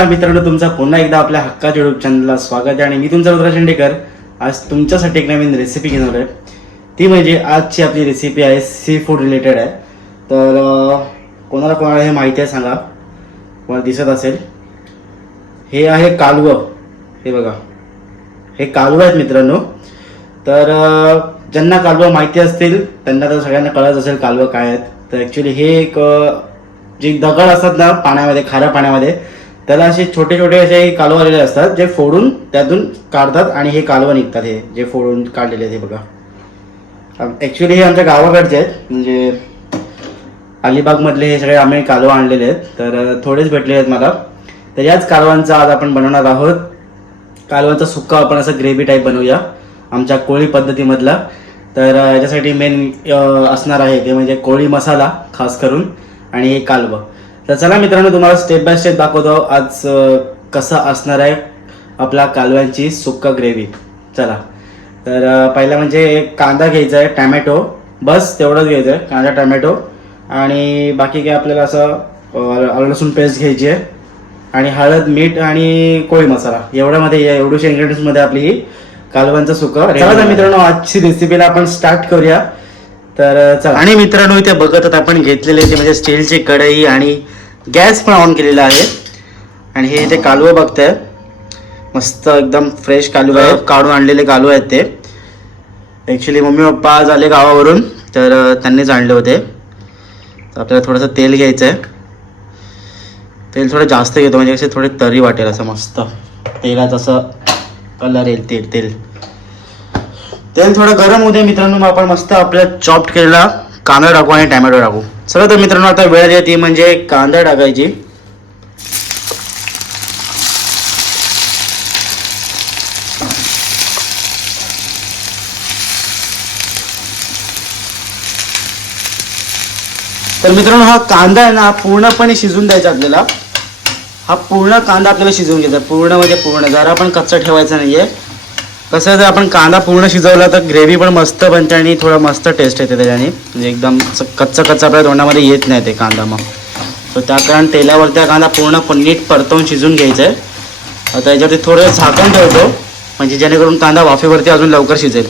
नमस्कार मित्रांनो तुमचा पुन्हा एकदा आपल्या हक्काच्या युट्यूब चॅनलला स्वागत आहे आणि मी तुमचा रुद्रा शेंडेकर. आज तुमच्यासाठी एक नवीन रेसिपी घेणार आहे. ती म्हणजे आजची आपली रेसिपी आहे सी फूड रिलेटेड आहे. तर कोणाला कोणाला हे माहिती आहे सांगा. कोणाला दिसत असेल. हे आहे कालवं. हे बघा. हे कालवं आहेत मित्रांनो. तर ज्यांना कालवं माहिती असतील त्यांना तर सगळ्यांना कळत असेल कालवं काय आहेत. तर ॲक्च्युली हे एक जे दगड असतात ना पाण्यामध्ये खाऱ्या पाण्यामध्ये त्याला असे छोटे छोटे असे कालव आलेले असतात जे फोडून त्यातून काढतात आणि हे कालवं निघतात हे जे फोडून काढलेले आहेत हे बघा. ॲक्च्युली हे आमच्या गावाकडचे आहेत म्हणजे अलिबागमधले हे सगळे आम्ही कालवं आणलेले आहेत तर थोडेच भेटले आहेत मला. तर याच कालवांचा आज आपण बनवणार आहोत. कालवांचा सुक्का आपण असं ग्रेव्ही टाईप बनवूया आमच्या कोळी पद्धतीमधला. तर याच्यासाठी मेन असणार आहे ते म्हणजे कोळी मसाला खास करून आणि हे कालवं. तर चला मित्रांनो तुम्हाला स्टेप बाय स्टेप दाखवतो आज कसं असणार आहे आपला कालव्यांची सुक्का ग्रेव्ही चला. तर पहिला म्हणजे कांदा घ्यायचा आहे टॅमॅटो. बस तेवढंच घ्यायचं आहे कांदा टॅमॅटो. आणि बाकी काय आपल्याला असं लसूण पेस्ट घ्यायची आहे. आणि हळद मीठ आणि कोळी मसाला. एवढ्यामध्ये या एवढ्याशा ingredients मध्ये आपली ही कालवांचं सुकं चला तर मित्रांनो आजची रेसिपीला आपण स्टार्ट करूया. तर चला. आणि मित्रांनो इथे बघत आपण घेतलेले ते म्हणजे स्टीलची कढई आणि गॅस पण ऑन केलेला आहे. आणि हे इथे कालवं बघताय. मस्त एकदम फ्रेश कालू आहे. काढून आणलेले कालू आहेत ते. ॲक्च्युली मम्मी पप्पा आले गावावरून. तर त्यांनीच आणले होते. तर आपल्याला थोडंसं तेल घ्यायचं आहे तेल थोडं जास्त घेतो. म्हणजे कसे थोडे तरी वाटेल असं मस्त. तेलात असं कलर येईल तेल तेल. तेल थोडं गरम होते मित्रांनो. मग आपण मस्त आपल्या चॉप्ड केलेला कांदा टाकू आणि टॅमॅटो टाकू. चला तर मित्रांनो आता वेळ येते म्हणजे कांदा टाकायची. तर मित्रांनो हा कांदा आहे ना हा पूर्णपणे शिजून द्यायचा आपल्याला. हा पूर्ण कांदा आपल्याला शिजवून घ्यायचा. पूर्ण म्हणजे पूर्ण. जरा पण कच्चा ठेवायचा नाहीये. कसं जर आपण कांदा पूर्ण शिजवला तर ग्रेव्ही पण मस्त बनते आणि थोडं मस्त टेस्ट येते त्याच्याने. म्हणजे एकदम कच्चा कच्चा आपल्या तोंडामध्ये येत नाही ते कांदा मग. तर त्या कारण तेलावर त्या कांदा पूर्ण नीट परतवून शिजून घ्यायचा आहे. आता याच्यावरती थोडं झाकण ठेवतो. म्हणजे जेणेकरून कांदा वाफेवरती अजून लवकर शिजेल.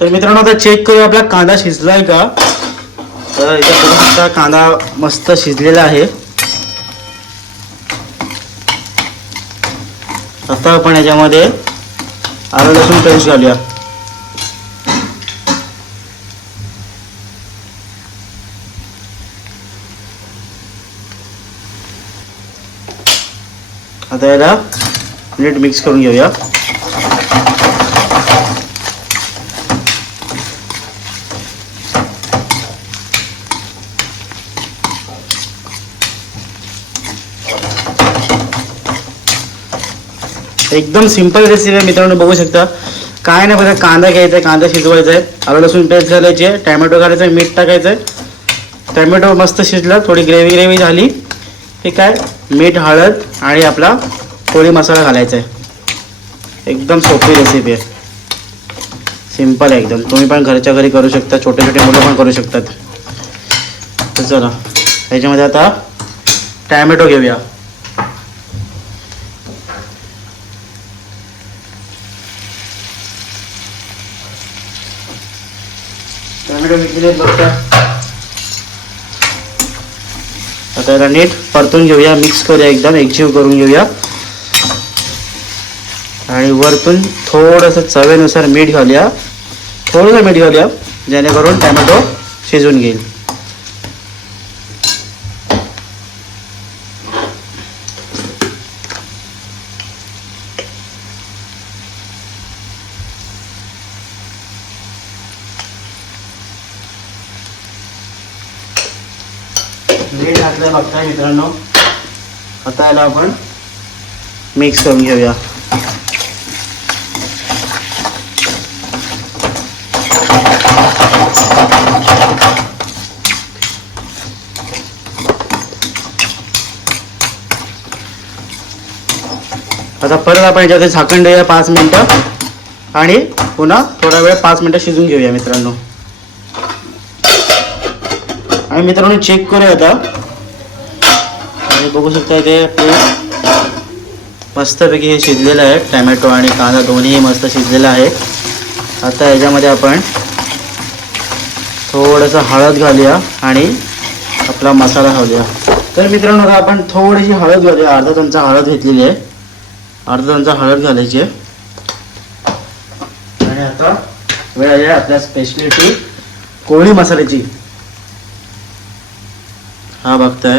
तर मित्रांनो आता चेक करू आपला कांदा शिजलाय का? तर इथे बघू शकता कांदा मस्त शिजलेला आहे. आता आपण याच्यामध्ये आलं लसूण पेस्ट घालूया आता याला नीट मिक्स करून घेऊया. एकदम सिंपल रेसिपी आहे मित्रांनो बघू शकता. काय नाही बघा कांदा घ्यायचा आहे कांदा शिजवायचा आहे. आलं लसूण पेस्ट घालायची आहे. टॅमॅटो घालायचं आहे मीठ टाकायचं आहे. टॅमॅटो मस्त शिजला थोडी ग्रेव्ही ग्रेव्ही झाली. हे काय? मीठ हळद आणि आपला पोळी मसाला घालायचा आहे. एकदम सोपी रेसिपी आहे. सिंपल आहे एकदम. तुम्ही पण घरच्या घरी करू शकता छोटे छोटे मुलं पण करू शकतात. तर चला ह्याच्यामध्ये आता टॅमॅटो घेऊया. टोमॅटो घेतलेले बघता आता याला नीट परतून घेऊया. मिक्स करूया एकदम. एकजीव करून घेऊया. आणि वरतून थोडंसं चवेनुसार मीठ घालूया. थोडंसं मीठ घालूया. जेणेकरून टॅमॅटो शिजून घेईल. मीठ घातलं बघताय मित्रांनो. आता याला आपण मिक्स करून घेऊया. आता परत आपण याच्यात झाकण देऊया पाच मिनटं. आणि पुन्हा थोडा वेळ पाच मिनटं शिजून घेऊया मित्रांनो. आणि मित्रांनो चेक करूया आता. आणि बघू शकता इथे आपले मस्तपैकी हे शिजलेलं आहे. टॅमॅटो आणि कांदा दोन्ही मस्त शिजलेलं आहे. आता याच्यामध्ये आपण थोडंसं हळद घालूया आणि आपला मसाला घालूया. तर मित्रांनो आता आपण थोडीशी हळद घालूया. अर्धा चमचा हळद घेतलेली आहे. अर्धा चमचा हळद घालायची आहे. आणि आता वेळ आहे आपल्या स्पेशलिटी कोळी मसाल्याची. हा बघताय.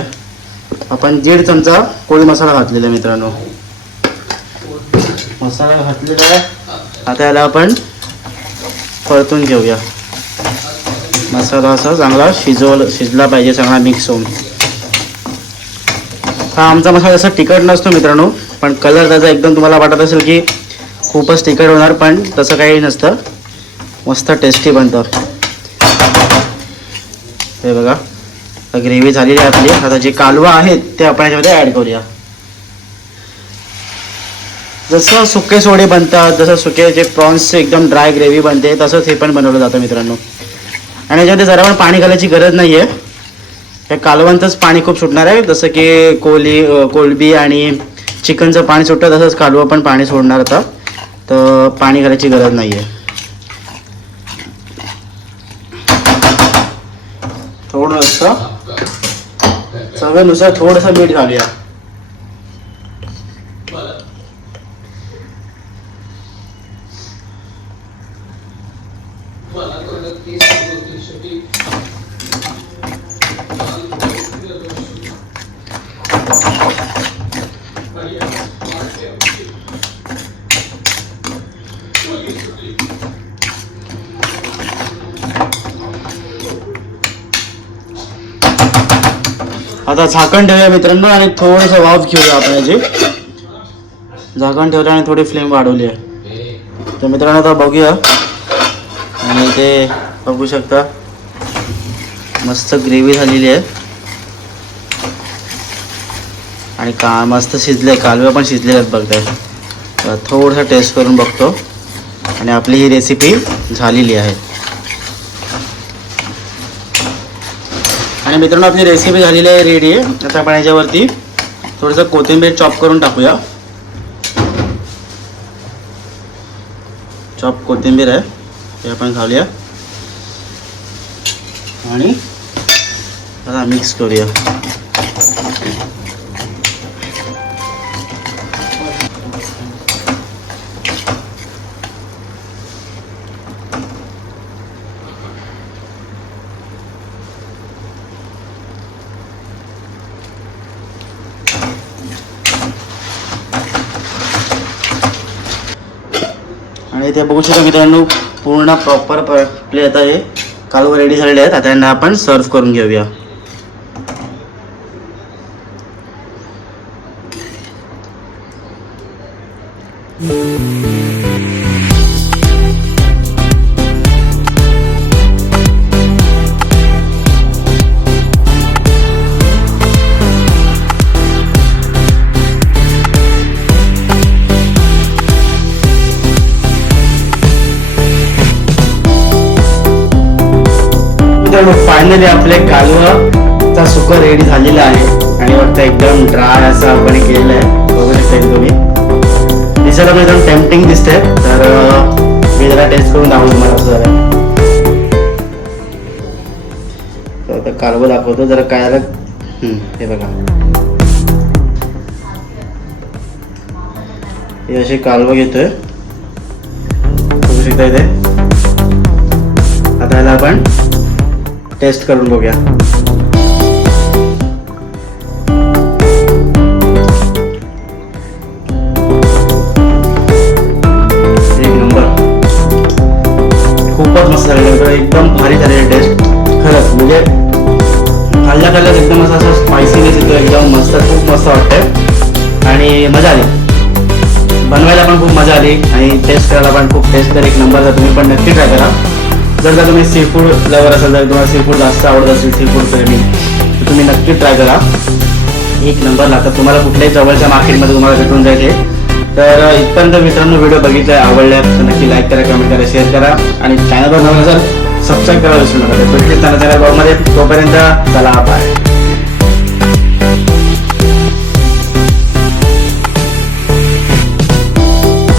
आपण दीड चमचा कोळी मसाला घातलेला आहे मित्रांनो. मसाला घातलेला आहे. आता याला आपण परतून घेऊया. मसाला असा चांगला शिजवला शिजला पाहिजे चांगला मिक्स होऊन. हा आमचा मसाला असा तिखट नसतो मित्रांनो पण कलर त्याचा एकदम तुम्हाला वाटत असेल की खूपच तिखट होणार पण तसं काही नसतं. मस्त टेस्टी बनतं. हे बघा. आता ग्रेव्ही झालेली आहे आपली. आता जे कालवा आहेत ते आपण याच्यामध्ये ॲड करूया. जसं सुके सोडे बनतात जसं सुके जे प्रॉन्सचे एकदम ड्राय ग्रेव्ही बनते तसंच हे पण बनवलं जातं मित्रांनो. आणि याच्यामध्ये जरा पण पाणी घालायची गरज नाही आहे या कालवांचंच पाणी खूप सुटणार आहे. जसं की कोली अं, कोलबी आणि चिकनचं पाणी सुटतं तसंच कालवं पण पाणी सोडणार आता. तर पाणी घालायची गरज नाही आहे थोडंसं चवीनुसार थोडंसं मीठ घालूया आता झाकण ठेवूया मित्रांनो आणि थोडंसं वाफ घेऊया आपण याची. झाकण ठेवलं आणि थोडी फ्लेम वाढवली आहे. तर मित्रांनो आता बघूया. आणि ते बघू शकता. मस्त ग्रेव्ही झालेली आहे. आणि का मस्त शिजले कालव्या पण शिजलेल्या आहेत बघताय तर थोडंसं टेस्ट करून बघतो. आणि आपली ही रेसिपी झालेली आहे. मित्रांनो आपली रेसिपी झालेली आहे रेडी आहे आता आपण याच्यावरती थोडंसं कोथिंबीर चॉप करून टाकूया. चॉप कोथिंबीर आहे ते आपण घालूया आणि आता मिक्स करूया. इथे बघू शकता मित्रांनो पूर्ण प्रॉपर प्ले आता हे कालू रेडी झालेले आहेत. आता यांना आपण सर्व करून घेऊया. मित्रांनो फायनली आपले कालवाचा सुक रेडी झालेला आहे. आणि वाटतं एकदम ड्राय असं आपण केलेलं आहे. बघू शकता तुम्ही. दिसायला पण एकदम टेम्पटिंग दिसते तर मी जरा टेस्ट करून दाखवून तुम्हाला असं जरा तर आता कालवं दाखवतो. जरा काय आलं? हे बघा. हे असे कालवं घेतोय. बघू शकता इथे आता याला आपण टेस्ट करून बघूया. एक नंबर. खूपच मस्त झालेलं एकदम भारी झालेली टेस्ट खरंच म्हणजे खाल्ल्या खाल्ल्यात एकदम असं असं स्पायसीनेस येतो एकदम मस्त खूप मस्त वाटतंय. आणि मजा आली. बनवायला पण खूप मजा आली आणि टेस्ट करायला पण खूप टेस्ट तर एक नंबरचा तुम्ही पण नक्की ट्राय करा. जर का तुम्ही सी फूड लवर असाल तर तुम्हाला सी फूड जास्त आवडत असेल सी फूड प्रेमी तर तुम्ही नक्की ट्राय करा. एक नंबर लागतात तुम्हाला कुठल्याही जवळच्या मार्केटमध्ये तुम्हाला भेटून जाईल हे. तर इथपर्यंत मित्रांनो व्हिडिओ बघितलाय आवडल्या तर नक्की लाईक करा कमेंट करा शेअर करा. आणि चॅनलवर नवीन असाल सबस्क्राईब करायला विसरू नका. भेटले चॅनल त्याला मध्ये. तोपर्यंत चला बाय